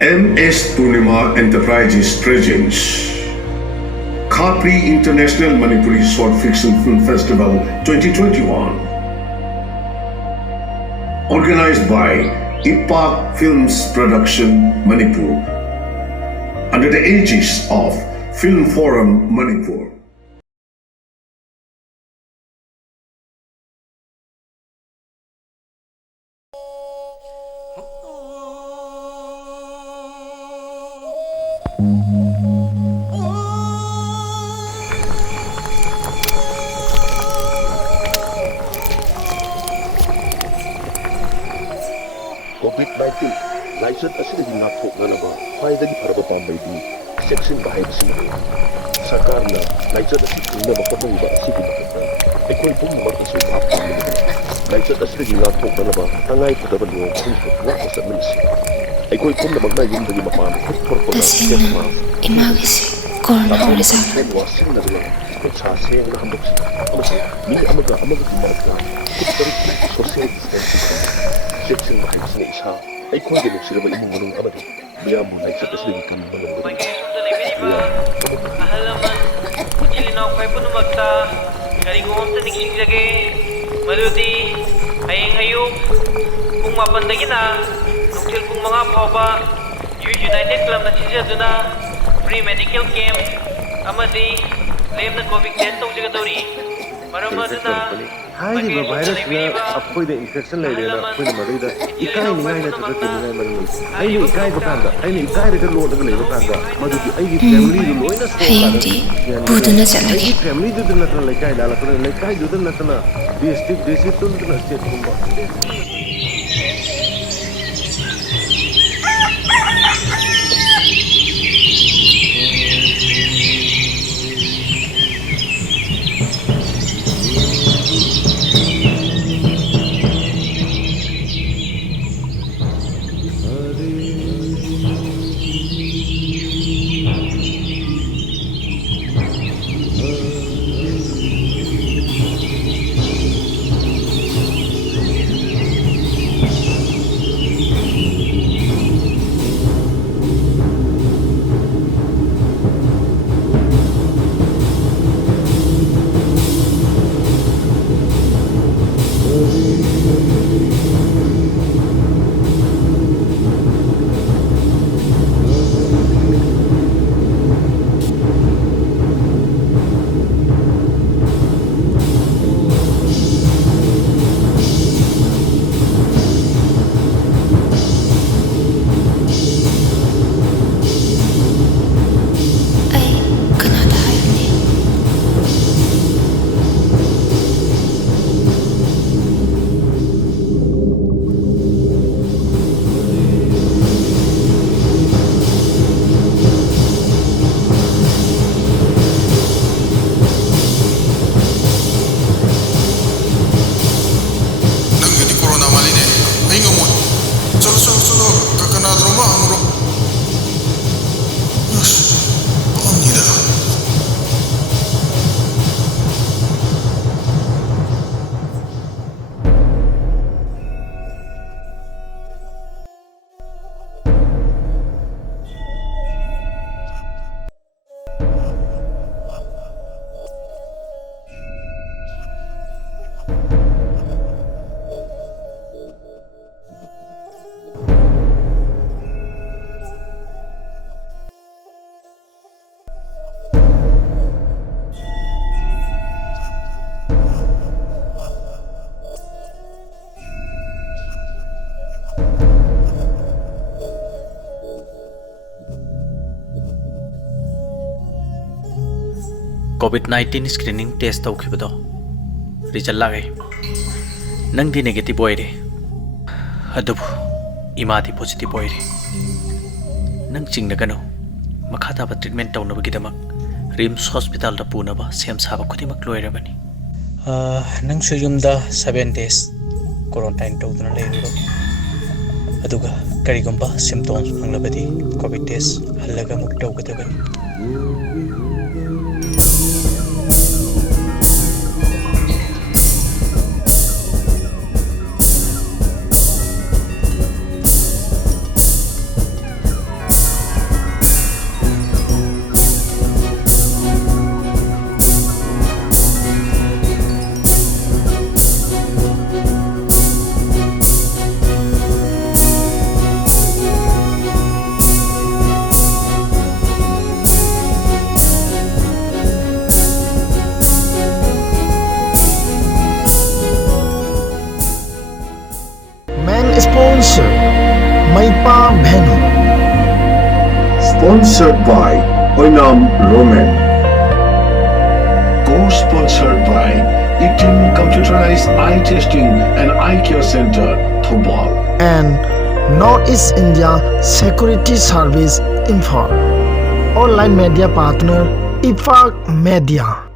MS Purnima Enterprises presents Capri International Manipuri Short Fiction Film Festival 2021. Organized by Ipak Films Production Manipur under the aegis of Film Forum Manipur. COVID-19 ꯂꯥꯏꯆꯠ ꯑꯁꯤꯗꯒꯤ ꯉꯥꯛꯊꯣꯛꯅꯅꯕ ꯈ꯭ꯋꯥꯏꯗꯒꯤ ꯐꯔꯕ ꯄꯥꯝꯕꯩꯗꯤ ꯆꯦꯛꯁꯤꯟꯕ ꯍꯥꯏꯕꯁꯤꯅꯤ꯫ ꯁꯔꯀꯥꯔꯅ ꯂꯥꯏꯆꯠ ꯑꯁꯤ ꯊꯤꯡꯅꯕ ꯍꯣꯠꯅꯔꯤꯕ ꯑꯁꯤꯒꯤ ꯃꯊꯛꯇ ꯑꯩꯈꯣꯏ ꯄꯨꯝꯅꯃꯛꯅꯁꯨ ꯚꯥꯞ ꯇꯥꯃꯤꯟꯅꯗꯨꯅ ꯂꯥꯏꯆꯠ ꯑꯁꯤꯗꯒꯤ ꯉꯥꯛꯊꯣꯛꯅꯅꯕ ꯇꯉꯥꯏꯐꯗꯕ ꯅꯤꯌꯣꯝ ꯈꯔꯈꯛ ꯉꯥꯛꯅ ꯆꯠꯃꯤꯟꯅꯁꯤ꯫ ꯑꯩꯈꯣꯏ ꯄꯨꯝꯅꯃꯛꯅ ꯌꯨꯝꯗꯒꯤ ꯃꯄꯥꯟ ꯍꯦꯛ ꯊꯣꯔꯛꯄꯒ ꯐꯦꯁ ꯃꯥꯁꯛ, ꯏꯃꯥꯒꯤꯁꯤ ꯀꯣꯔꯣꯅꯥ ꯑꯣꯏꯔꯖꯥꯠꯂ? ꯍꯦꯟ ꯋꯥꯁ ꯁꯤꯖꯤꯟꯅꯗꯨꯅ ꯈꯨꯠ ꯁꯥ ꯁꯦꯡꯅ ꯍꯥꯝꯗꯣꯛꯁꯤ ꯑꯃꯁꯨꯡ ꯃꯤ ꯑꯃꯒ ꯑꯃꯒꯒꯤ ꯃꯔꯛꯇ ꯐꯨꯠ 6ꯀꯤ ꯁꯣꯁꯤꯌꯦꯜ ꯗꯤꯁꯇꯦꯟꯁꯤꯡ ꯇꯧꯁꯤ꯫ ꯆꯦꯛꯁꯤꯟꯕ ꯍꯥꯏꯕꯁꯤꯅ ꯏꯁꯥ, ꯑꯩꯈꯣꯏꯒꯤ ꯅꯨꯡꯁꯤꯔꯕ ꯏꯃꯨꯡ ꯃꯅꯨꯡ ꯑꯃꯗꯤ ꯃꯤꯌꯥꯝꯕꯨ ꯂꯥꯏꯆꯠ ꯑꯁꯤꯗꯒꯤ ꯀꯟꯕ ꯉꯝꯒꯅꯤ꯫ ahal laman, ichilinaw ko'y punumagta, karigumam sa nigsingzage, maludi, hayeng hayok, kung mapandagi na, nuksil kung mga pawba, United Club na sisiyaduna, free medical camp, amadi, claim na COVID test tong sigadori, maramaduna, ꯍꯥꯏꯔꯤꯕ ꯚꯥꯏꯔꯁꯅ ꯑꯩꯈꯣꯏꯗ infection ꯂꯩꯔꯦꯅ ꯑꯩꯈꯣꯏꯅ ꯃꯗꯩꯗ ꯏꯀꯥꯏꯅꯤꯡꯉꯥꯏ ꯅꯠꯇ꯭ꯔꯒ ꯀꯤꯅꯤꯡꯉꯥꯏ ꯃꯔꯝ ꯂꯩꯇꯦ꯫ ꯑꯩꯅ ꯏꯀꯥꯏꯕ ꯀꯥꯟꯗ, ꯑꯩꯅ ꯏꯀꯥꯏꯔꯒ ꯂꯣꯠꯂꯒ ꯂꯩꯕ ꯀꯥꯟꯗ ꯃꯗꯨꯗꯤ ꯑꯩꯒꯤ ꯐꯦꯃꯤꯂꯤꯗꯨ ꯂꯣꯏꯅ ꯍꯌꯦꯡꯗꯤ ꯄꯨꯗꯨꯅ ꯆꯠꯂꯒꯦ꯫ ꯑꯩꯒꯤ ꯐꯦꯃꯤꯂꯤꯗꯨꯗ ꯅꯠꯇꯅ ꯂꯩꯀꯥꯏ ꯂꯥꯜꯂꯛꯄꯗ, ꯂꯩꯀꯥꯏꯗꯨꯗ ꯅꯠꯇꯅ district ꯇꯨꯟꯗꯨꯅ ꯁ꯭ꯇꯦꯠꯀꯨꯝꯕ COVID-19 screening test taukhibado result lagai nangdi negative oire adubu imadi positive oire nang chingnagano makhata ba treatment tawnabagidama RIMS hospital da punaba sem saba khudimak loirabani nang suyumda 7 days quarantine tawduna leiro aduga karigumba symptoms panglabadi covid test halaga muk tawgadabani main sponsor Maipa Bhenu. Sponsored by Oinam Roman. Co-sponsored by Itin Computerized Eye Testing and Eye Care Center, Thobal. And Northeast India Security Service Info. Online media partner IFAQ Media.